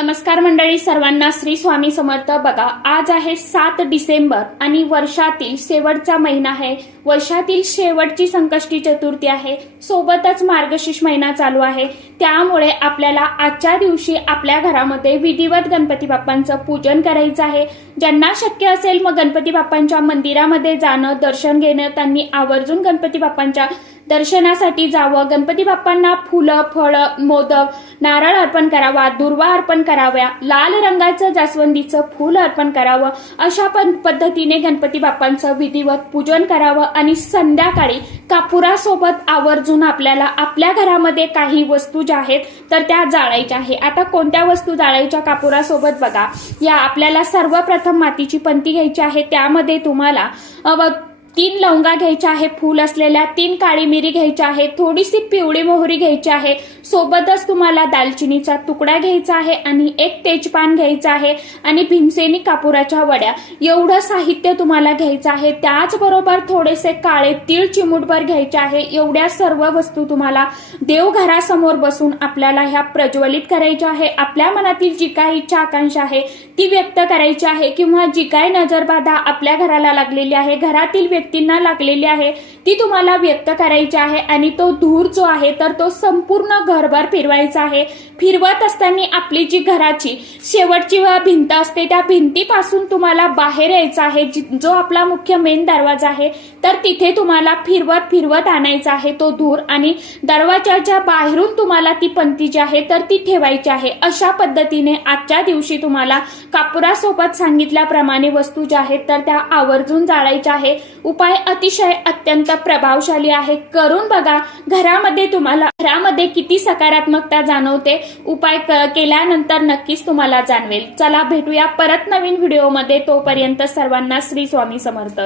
नमस्कार मंडळी, सर्वांना श्री स्वामी समर्थ. बघा, आज आहे 7 डिसेंबर आणि वर्षातील शेवटचा महिना आहे. वर्षातील शेवटची संकष्टी चतुर्थी आहे. सोबतच मार्गशीर्ष महिना चालू आहे. त्यामुळे आपल्याला आजच्या दिवशी आपल्या घरामध्ये विधिवत गणपती बाप्पांचं पूजन करायचं आहे. ज्यांना शक्य असेल मग गणपती बाप्पांच्या मंदिरामध्ये जाणं, दर्शन घेणं, त्यांनी आवर्जून गणपती बाप्पांच्या दर्शनासाठी जावं. गणपती बाप्पांना फुलं, फळं, मोदक, नारळ अर्पण करावा, दुर्वा अर्पण कराव्या, लाल रंगाचं जास्वंदीचं फूल अर्पण करावं. अशा पद्धतीने गणपती बाप्पांचं विधिवत पूजन करावं आणि संध्याकाळी कापुरासोबत आवर्जून आपल्याला आपल्या घरामध्ये काही वस्तू ज्या आहेत तर त्या जाळायच्या आहे. आता कोणत्या वस्तू जाळायच्या कापुरासोबत? बघा, या आपल्याला सर्वप्रथम मातीची पंती घ्यायची आहे. त्यामध्ये तुम्हाला 3 लवंगा घ्यायच्या आहे फूल असलेल्या, 3 काळी मिरी घ्यायच्या आहे, थोडीशी पिवळी मोहरी घ्यायची आहे, सोबतच तुम्हाला दालचिनीचा तुकडा घ्यायचा आहे आणि 1 तेजपान घ्यायचं आहे आणि भीमसेनी कापुराच्या वड्या, एवढं साहित्य तुम्हाला घ्यायचं आहे. त्याचबरोबर थोडेसे काळे तीळ चिमूटभर घ्यायचे आहे. एवढ्या सर्व वस्तू तुम्हाला देवघरासमोर बसून आपल्याला ह्या प्रज्वलित करायच्या आहे. आपल्या मनातील जी काही इच्छा आकांक्षा आहे ती व्यक्त करायची आहे किंवा जी काही नजरबाधा आपल्या घराला लागलेली आहे, घरातील व्यक्तींना लागलेली आहे, ती तुम्हाला व्यक्त करायची आहे. आणि तो धूर जो आहे तर तो संपूर्ण घरभर फिरवायचा आहे. फिरवत असताना आपली जी घराची शेवटची भिंत असते त्या भिंतीपासून तुम्हाला बाहेर यायचं आहे. जो आपला मुख्य मेन दरवाजा आहे तर तिथे तुम्हाला फिरवत फिरवत आणायचा आहे तो धूर आणि दरवाजाच्या बाहेरून तुम्हाला ती पंती जी आहे तर ती ठेवायची आहे. अशा पद्धतीने आजच्या दिवशी तुम्हाला कापुरासोबत सांगितल्याप्रमाणे वस्तू ज्या आहेत तर त्या आवर्जून जाळायच्या आहे. उपाय अतिशय अत्यंत प्रभावशाली आहे. करून बघा, घरामध्ये किती सकारात्मकता जाणवते. उपाय केल्यानंतर नक्कीच तुम्हाला जाणवेल. चला भेटूया परत नवीन व्हिडिओमध्ये. तोपर्यंत सर्वांना श्री स्वामी समर्थ.